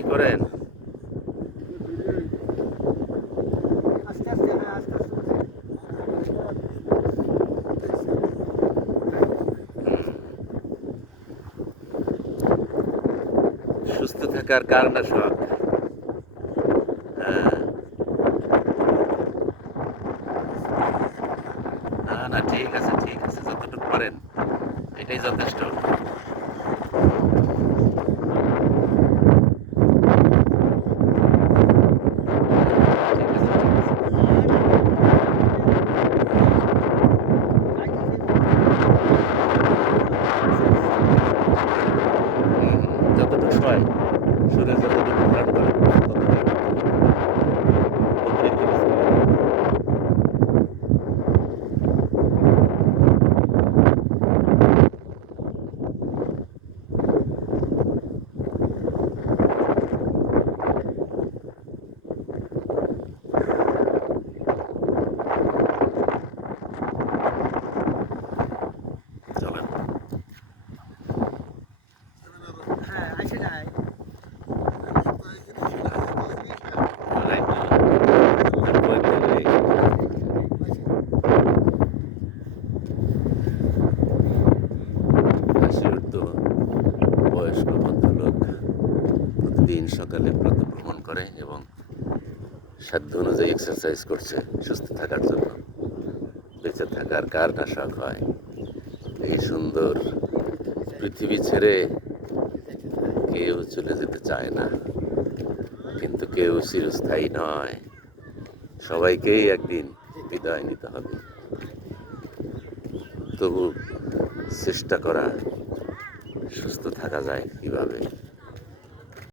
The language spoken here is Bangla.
ই করেন। সুস্থ থাকার কার না শখ? হ্যাঁ। না না, ঠিক আছে ঠিক আছে, যতটুকু পারেন এটাই যথেষ্ট। ঠিক আছে ঠিক আছে। যতটুকু হয়, শরীর যতটুকু ধারণ করে ততটাই অতিরিক্ত কিছু করা চলেন। রাইট না, আর কয়েকটা হয়ে গেল। হাসি উঠত বয়স্ক ভদ্রলোক প্রতিদিন সকালে প্রাতঃভ্রমণ করে এবং সাধ্য অনুযায়ী এক্সারসাইজ করছে সুস্থ থাকার জন্য। বেঁচে থাকার কার না শখ হয়? এই সুন্দর পৃথিবী ছেড়ে কেউ চলে যেতে চায় না, কিন্তু কেউ চিরস্থায়ী নয়। সবাইকেই একদিন বিদায় নিতে হবে। তবু চেষ্টা করা সুস্থ থাকা যায় কিভাবে।